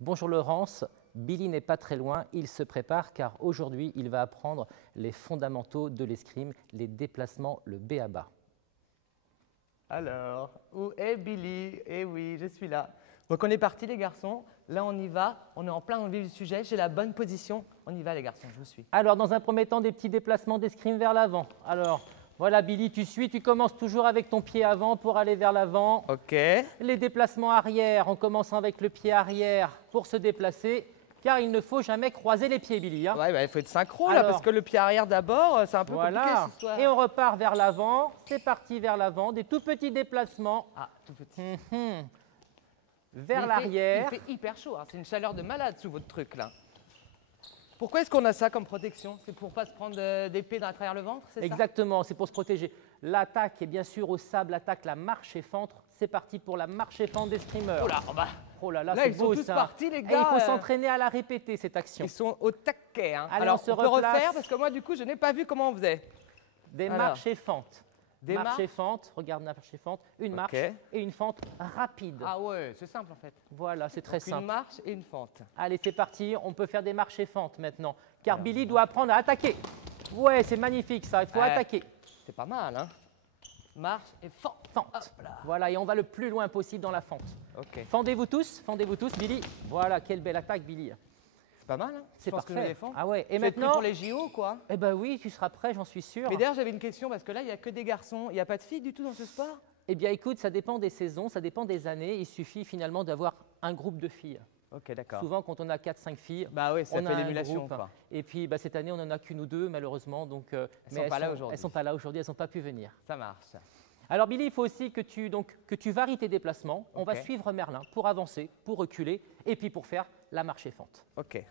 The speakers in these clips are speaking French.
Bonjour Laurence, Billy n'est pas très loin, il se prépare car aujourd'hui il va apprendre les fondamentaux de l'escrime, les déplacements, le b.a.-ba. Alors, où est Billy? Eh oui, je suis là. Donc on est parti les garçons, là on y va, on est en plein dans le vif du sujet, j'ai la bonne position, on y va les garçons, je vous suis. Alors dans un premier temps des petits déplacements d'escrime vers l'avant. Alors voilà Billy, tu suis, tu commences toujours avec ton pied avant pour aller vers l'avant. Ok. Les déplacements arrière, en commençant avec le pied arrière pour se déplacer, car il ne faut jamais croiser les pieds Billy. Hein. Ouais, bah, il faut être synchro là, parce que le pied arrière d'abord, c'est un peu compliqué cette histoire. Et on repart vers l'avant, c'est parti vers l'avant, des tout petits déplacements. Ah, tout petit. Vers l'arrière. Il fait hyper chaud, hein. C'est une chaleur de malade sous votre truc là. Pourquoi est-ce qu'on a ça comme protection? C'est pour ne pas se prendre d'épée à travers le ventre, c'est ça? Exactement, c'est pour se protéger. L'attaque est bien sûr au sable, l'attaque, la marche et fente. C'est parti pour la marche et fente d'escrimeur. Oh là, là, là c'est ils beau, sont tous ça. partis les Et gars. il faut s'entraîner à la répéter cette action. Ils sont au taquet. Hein. Allez, alors on se peut replace. refaire parce que moi du coup je n'ai pas vu comment on faisait. Des marches et fentes. Des marches et fentes, regarde marche et fente, une marche et une fente rapide. Ah ouais, c'est simple en fait. Voilà, c'est très simple. Une marche et une fente. Allez, c'est parti, on peut faire des marches et fentes maintenant. Car alors, Billy doit apprendre à attaquer. Ouais, c'est magnifique ça, il faut attaquer. C'est pas mal, hein? Marche et fente. Voilà, et on va le plus loin possible dans la fente. Ok. Fendez-vous tous, Billy. Voilà, quelle belle attaque, Billy. C'est pas mal, hein? C'est parfait. Que je défends. Ah ouais, et maintenant pour les JO, quoi. Eh ben oui, tu seras prêt, j'en suis sûr. Mais d'ailleurs, j'avais une question parce que là, il n'y a que des garçons. Il n'y a pas de filles du tout dans ce sport? Eh bien, écoute, ça dépend des saisons, ça dépend des années. Il suffit finalement d'avoir un groupe de filles. Ok, d'accord. Souvent, quand on a 4-5 filles, bah oui, ça on fait a l'émulation. Et puis, cette année, on n'en a qu'une ou deux, malheureusement. Donc, elles ne sont pas là aujourd'hui. Elles ne sont pas là aujourd'hui, elles n'ont pas pu venir. Ça marche. Alors, Billy, il faut aussi que tu varies tes déplacements. On va suivre Merlin pour avancer, pour reculer, et puis pour faire la marche et fente. Ok.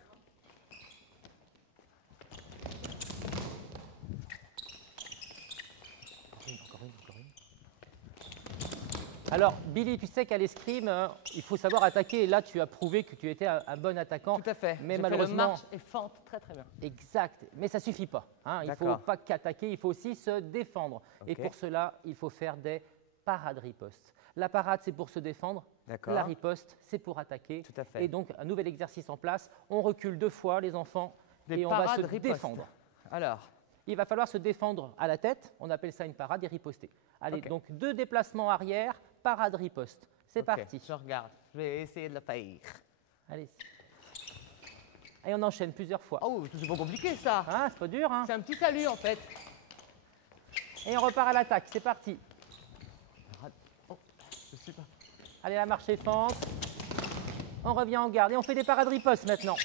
Alors, Billy, tu sais qu'à l'escrime, il faut savoir attaquer. Et là, tu as prouvé que tu étais un bon attaquant. Tout à fait. Mais malheureusement, marche et fente très très bien. Exact. Mais ça ne suffit pas. Hein. Il ne faut pas qu'attaquer, il faut aussi se défendre. Et pour cela, il faut faire des parades ripostes. La parade, c'est pour se défendre. La riposte, c'est pour attaquer. Tout à fait. Et donc, un nouvel exercice en place. On recule 2 fois, les enfants, et on va se défendre. Alors, il va falloir se défendre à la tête. On appelle ça une parade et riposter. Allez, donc 2 déplacements arrière, parade riposte. C'est parti. Je regarde. Je vais essayer de le faire. Allez. Et on enchaîne plusieurs fois. Oh, c'est pas compliqué ça. Ah, c'est pas dur, hein? C'est un petit salut en fait. Et on repart à l'attaque. C'est parti. Oh, je sais pas. Allez, la marche et fente. On revient en garde et on fait des parades riposte maintenant.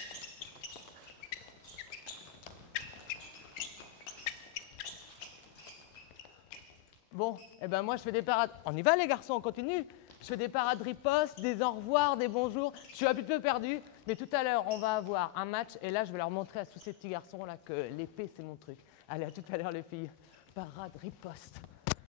Bon, et ben moi je fais des parades. On y va les garçons, on continue. Je fais des parades riposte, des au revoir, des bonjours. Je suis un petit peu perdu, mais tout à l'heure on va avoir un match et là je vais leur montrer à tous ces petits garçons là que l'épée c'est mon truc. Allez, à tout à l'heure les filles. Parade riposte.